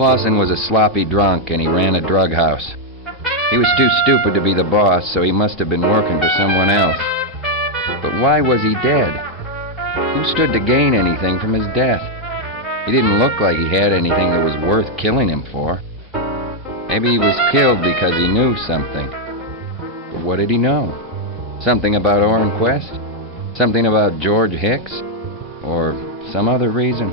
Clausen was a sloppy drunk and he ran a drug house. He was too stupid to be the boss, so he must have been working for someone else. But why was he dead? Who stood to gain anything from his death? He didn't look like he had anything that was worth killing him for. Maybe he was killed because he knew something. But what did he know? Something about Orrin Quest? Something about George Hicks? Or some other reason?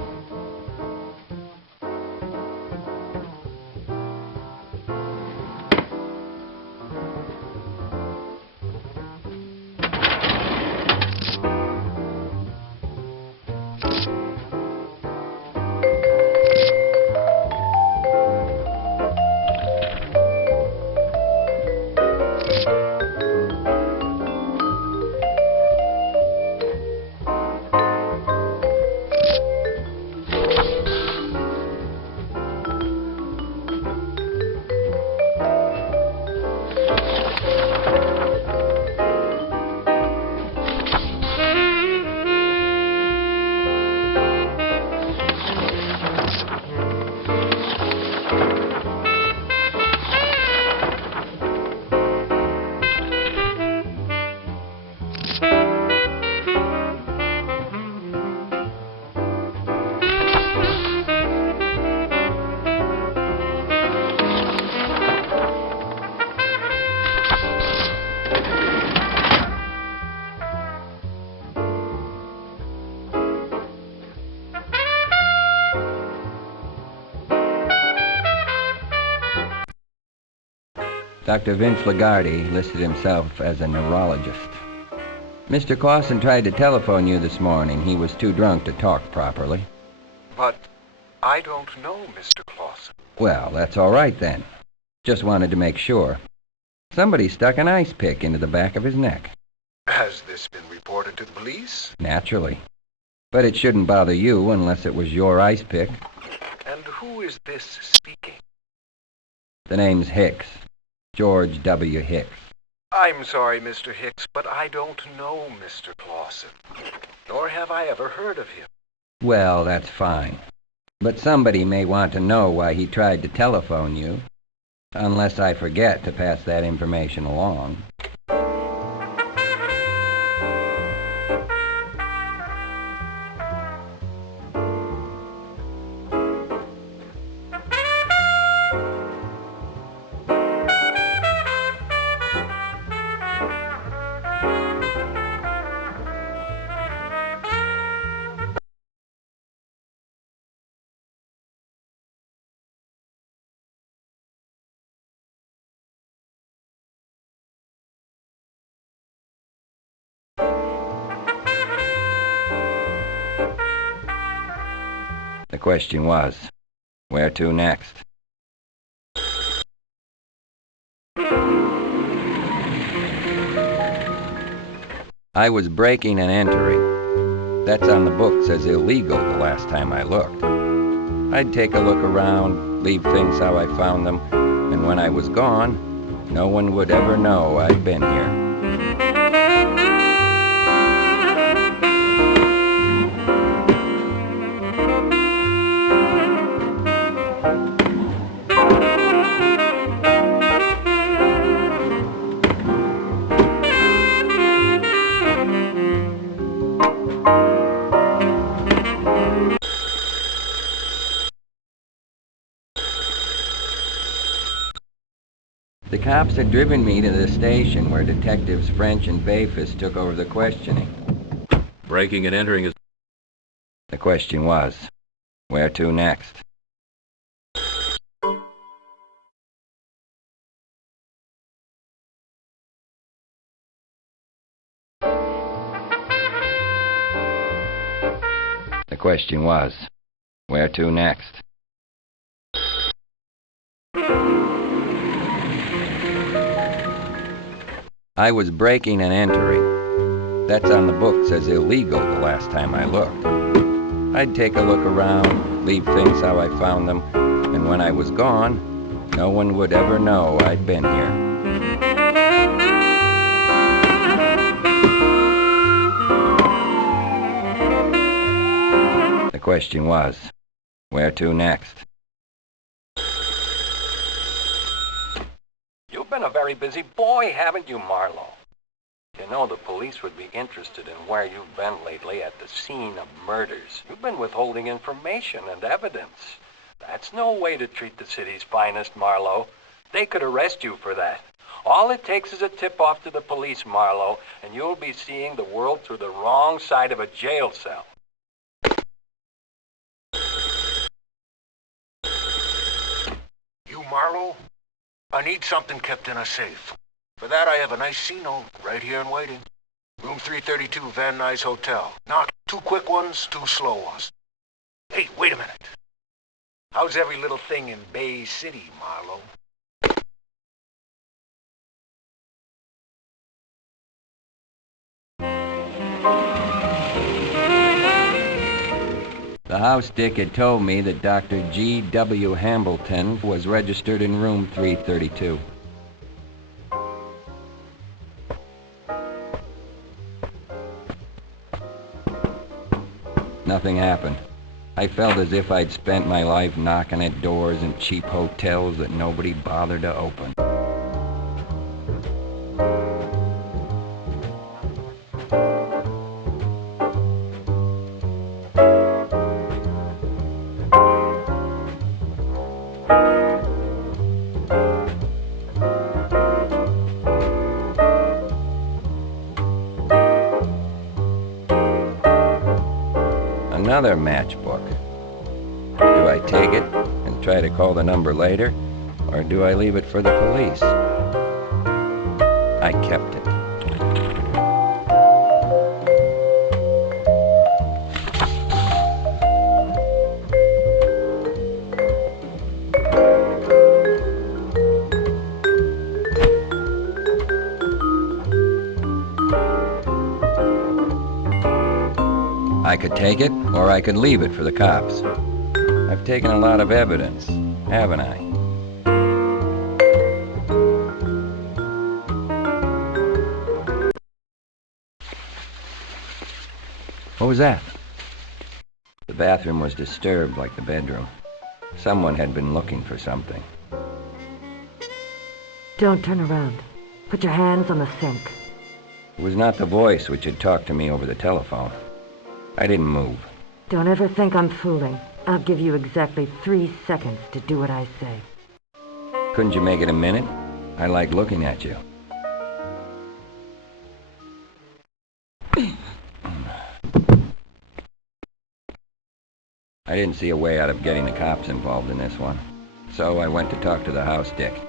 Dr. Vince Lagarde listed himself as a neurologist. Mr. Clausen tried to telephone you this morning. He was too drunk to talk properly. But I don't know Mr. Clausen. Well, that's all right then. Just wanted to make sure. Somebody stuck an ice pick into the back of his neck. Has this been reported to the police? Naturally. But it shouldn't bother you unless it was your ice pick. And who is this speaking? The name's Hicks. George W. Hicks. I'm sorry, Mr. Hicks, but I don't know Mr. Clausen. Nor have I ever heard of him. Well, that's fine. But somebody may want to know why he tried to telephone you. Unless I forget to pass that information along. The question was, where to next? I was breaking and entering. That's on the books as illegal the last time I looked. I'd take a look around, leave things how I found them, and when I was gone, no one would ever know I'd been here. The cops had driven me to the station where Detectives French and Bayfus took over the questioning. Breaking and entering is... The question was, where to next? The question was, where to next? I was breaking and entering. That's on the books as illegal the last time I looked. I'd take a look around, leave things how I found them, and when I was gone, no one would ever know I'd been here. The question was, where to next? been a very busy boy, haven't you, Marlowe? You know, the police would be interested in where you've been lately at the scene of murders. You've been withholding information and evidence. That's no way to treat the city's finest, Marlowe. They could arrest you for that. All it takes is a tip-off to the police, Marlowe, and you'll be seeing the world through the wrong side of a jail cell. You, Marlowe? I need something kept in a safe. For that, I have a nice C-note right here in waiting. Room 332, Van Nuys Hotel. Not 2 quick ones, 2 slow ones. Hey, wait a minute. How's every little thing in Bay City, Marlowe? The house dick had told me that Dr. G.W. Hambleton was registered in room 332. Nothing happened. I felt as if I'd spent my life knocking at doors in cheap hotels that nobody bothered to open. Another matchbook. Do I take it and try to call the number later, or do I leave it for the police? I kept it. I could take it, or I could leave it for the cops. I've taken a lot of evidence, haven't I? What was that? The bathroom was disturbed like the bedroom. Someone had been looking for something. Don't turn around. Put your hands on the sink. It was not the voice which had talked to me over the telephone. I didn't move. Don't ever think I'm fooling. I'll give you exactly 3 seconds to do what I say. Couldn't you make it a minute? I like looking at you. I didn't see a way out of getting the cops involved in this one, so I went to talk to the house dick.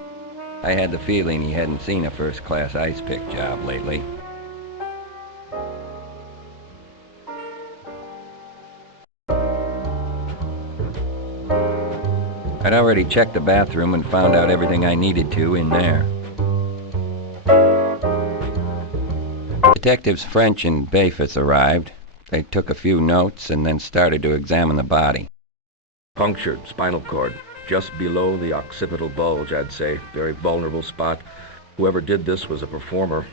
I had the feeling he hadn't seen a first-class ice pick job lately. I'd already checked the bathroom and found out everything I needed to in there. Detectives French and Bayfus arrived. They took a few notes and then started to examine the body. Punctured spinal cord, just below the occipital bulge, I'd say. Very vulnerable spot. Whoever did this was a performer.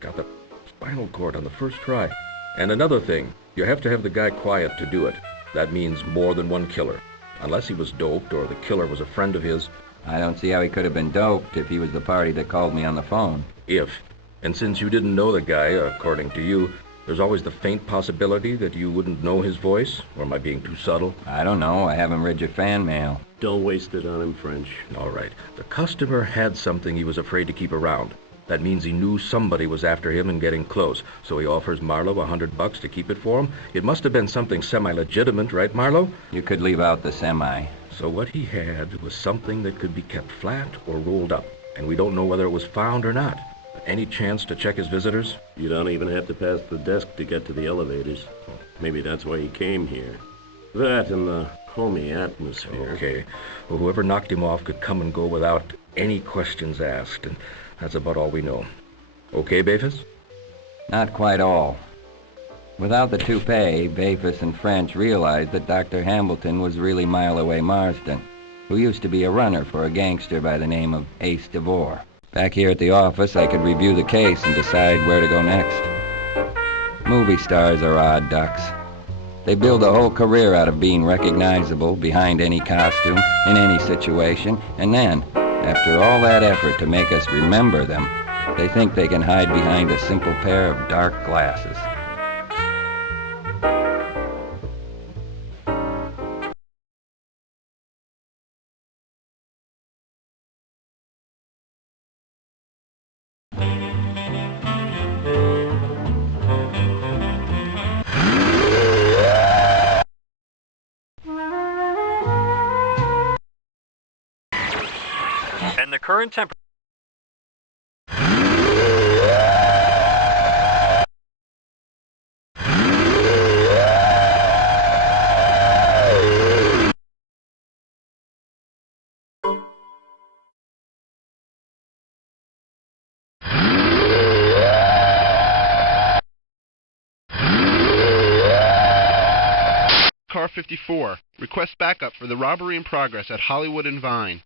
Got the spinal cord on the first try. And another thing, you have to have the guy quiet to do it. That means more than one killer. Unless he was doped or the killer was a friend of his. I don't see how he could have been doped if he was the party that called me on the phone. If. And since you didn't know the guy, according to you, there's always the faint possibility that you wouldn't know his voice? Or am I being too subtle? I don't know. I haven't read your fan mail. Don't waste it on him, French. All right. The customer had something he was afraid to keep around. That means he knew somebody was after him and getting close. So he offers Marlowe $100 to keep it for him. It must have been something semi-legitimate, right, Marlowe? You could leave out the semi. So what he had was something that could be kept flat or rolled up. And we don't know whether it was found or not. Any chance to check his visitors? You don't even have to pass the desk to get to the elevators. Maybe that's why he came here. That and the homey atmosphere. Okay. Well, whoever knocked him off could come and go without any questions asked, and that's about all we know. Okay, Bayfus? Not quite all. Without the toupee, Bayfus and French realized that Dr. Hambleton was really Mile Away Marsden, who used to be a runner for a gangster by the name of Ace DeVore. Back here at the office, I could review the case and decide where to go next. Movie stars are odd ducks. They build a whole career out of being recognizable behind any costume, in any situation, and then, After all that effort to make us remember them, they think they can hide behind a simple pair of dark glasses. And the current temperature. Car 54. Request backup for the robbery in progress at Hollywood and Vine.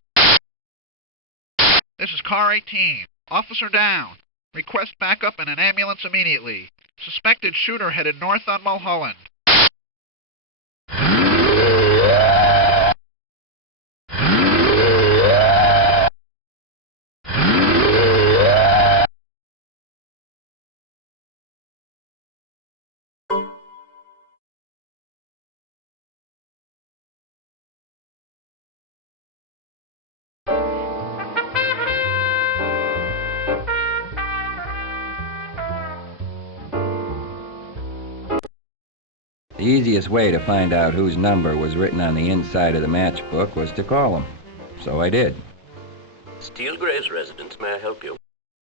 This is Car 18. Officer down. Request backup and an ambulance immediately. Suspected shooter headed north on Mulholland. The easiest way to find out whose number was written on the inside of the matchbook was to call him. So I did. Steelgrave's residence, may I help you?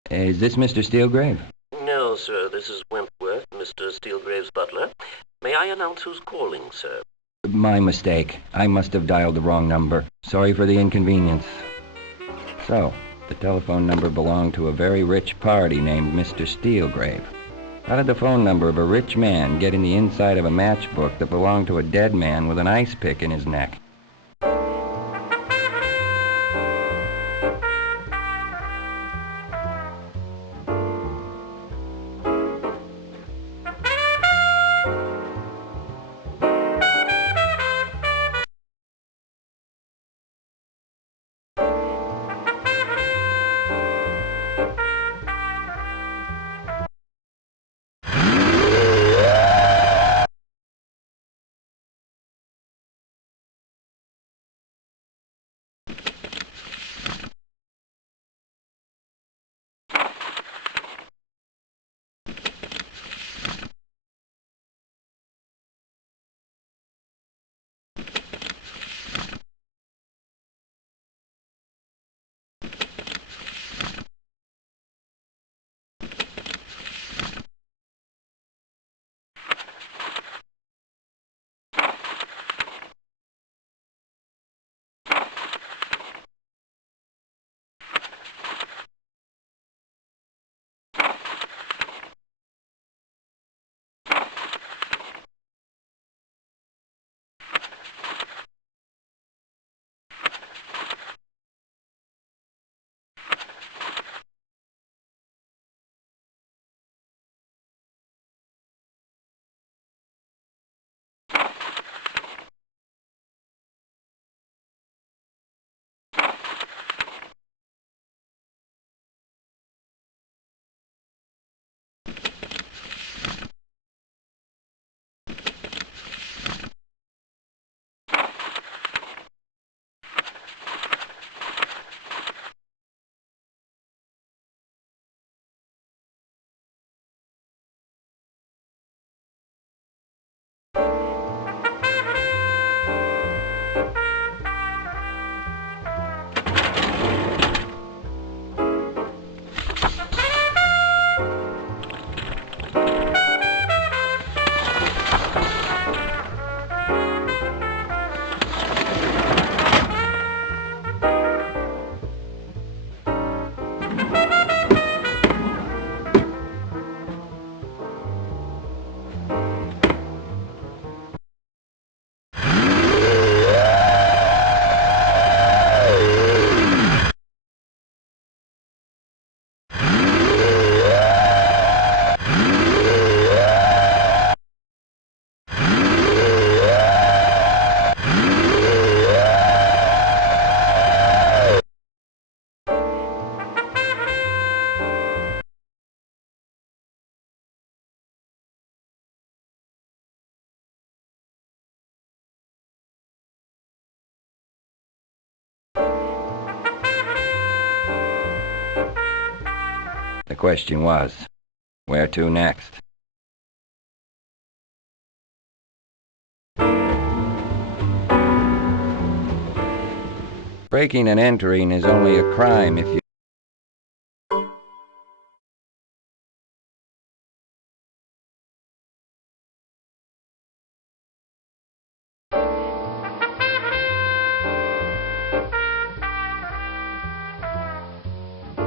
Is this Mr. Steelgrave? No, sir, this is Wentworth, Mr. Steelgrave's butler. May I announce who's calling, sir? My mistake. I must have dialed the wrong number. Sorry for the inconvenience. So, the telephone number belonged to a very rich party named Mr. Steelgrave. How did the phone number of a rich man get in the inside of a matchbook that belonged to a dead man with an ice pick in his neck? The question was, where to next? Breaking and entering is only a crime if you...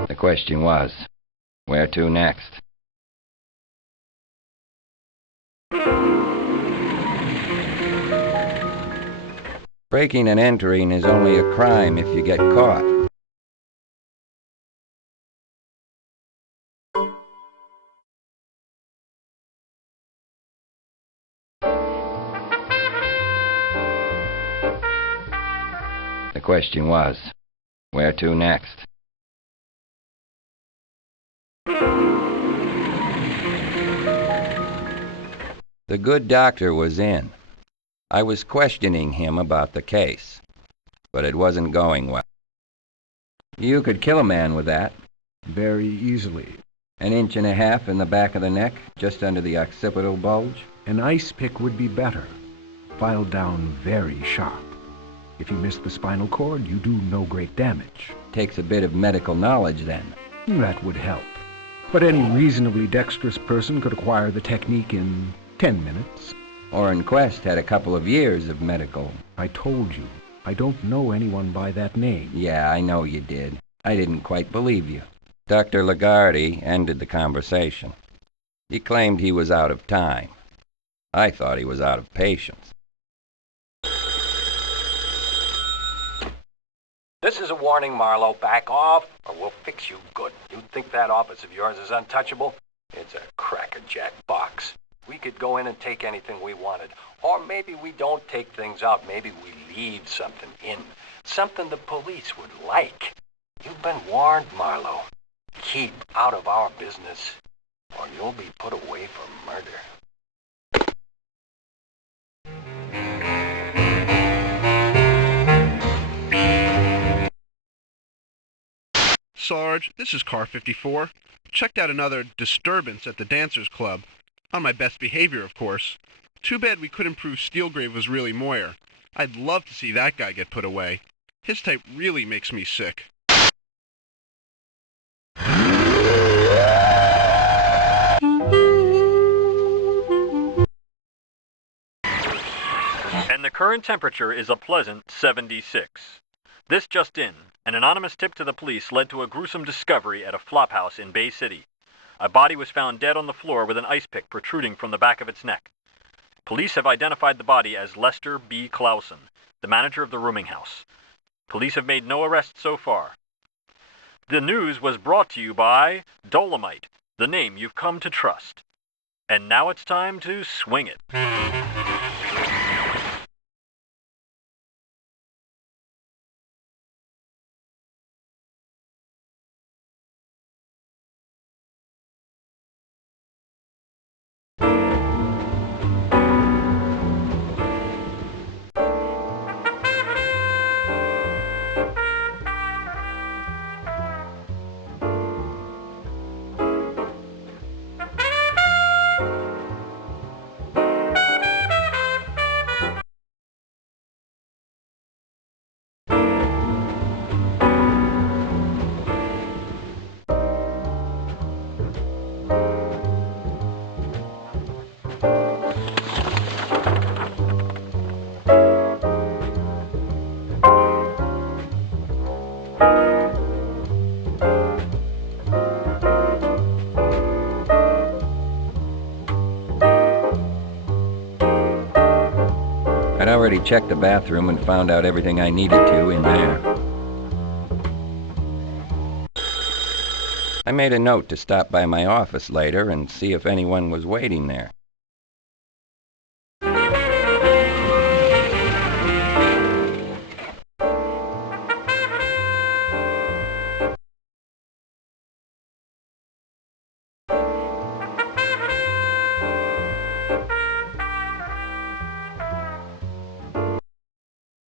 The question was, where to next? Breaking and entering is only a crime if you get caught. The question was, where to next? The good doctor was in. I was questioning him about the case, but it wasn't going well. You could kill a man with that. Very easily. An inch and a half in the back of the neck, just under the occipital bulge. An ice pick would be better. Filed down very sharp. If you miss the spinal cord, you do no great damage. Takes a bit of medical knowledge, then. That would help. But any reasonably dexterous person could acquire the technique in 10 minutes. Orrin Quest had a couple of years of medical. I told you, I don't know anyone by that name. Yeah, I know you did. I didn't quite believe you. Dr. Lagarde ended the conversation. He claimed he was out of time. I thought he was out of patience. This is a warning, Marlowe. Back off, or we'll fix you good. You think that office of yours is untouchable? It's a crackerjack box. We could go in and take anything we wanted. Or maybe we don't take things out. Maybe we leave something in. Something the police would like. You've been warned, Marlowe. Keep out of our business, or you'll be put away for murder. Sarge, this is Car 54. Checked out another disturbance at the Dancers Club. On my best behavior, of course. Too bad we couldn't prove Steelgrave was really Moyer. I'd love to see that guy get put away. His type really makes me sick. And the current temperature is a pleasant 76. This just in, an anonymous tip to the police led to a gruesome discovery at a flophouse in Bay City. A body was found dead on the floor with an ice pick protruding from the back of its neck. Police have identified the body as Lester B. Clausen, the manager of the rooming house. Police have made no arrests so far. The news was brought to you by Dolomite, the name you've come to trust. And now it's time to swing it. I'd already checked the bathroom and found out everything I needed to in there. I made a note to stop by my office later and see if anyone was waiting there.